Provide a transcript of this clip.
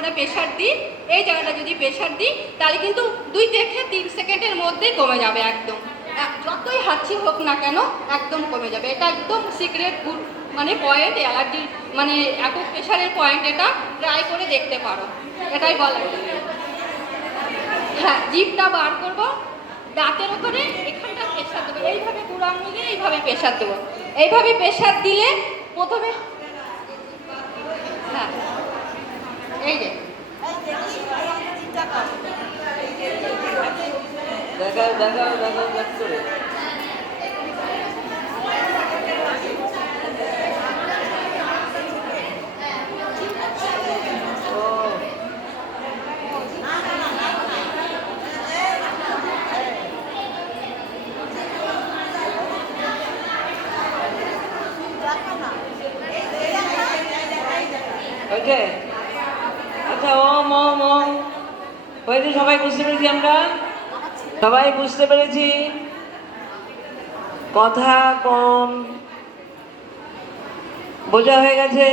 করে প্রেশার দিই, এই জায়গাটা যদি প্রেশার দিই তাহলে কিন্তু 2 থেকে 3 সেকেন্ডের মধ্যেই কমে যাবে একদম। যতই হাঁচি হোক না কেন একদম কমে যাবে। এটা একদম সিক্রেট গুড মানে পয়েন্ট, অ্যালার্জির মানে একক প্রেশারের পয়েন্ট। এটা ট্রাই করে দেখতে পারো, এটাই বলা। হ্যাঁ, জিভটা বার করবো, দাঁতের ওপরে এখানটা প্রেশার দেবো, এইভাবে পুরো আঙুলে এইভাবে প্রেশার দেবো। এইভাবে প্রেশার দিলে প্রথমে হ্যাঁ এই যে দেখাও দেখাও দেখাও দেখ করে হয়েছে। আচ্ছা ওম ওম ওম হয়েছে, সবাই বুঝতে পেরেছি, আমরা সবাই বুঝতে পেরেছি। কথা কম বোঝা হয়ে গেছে।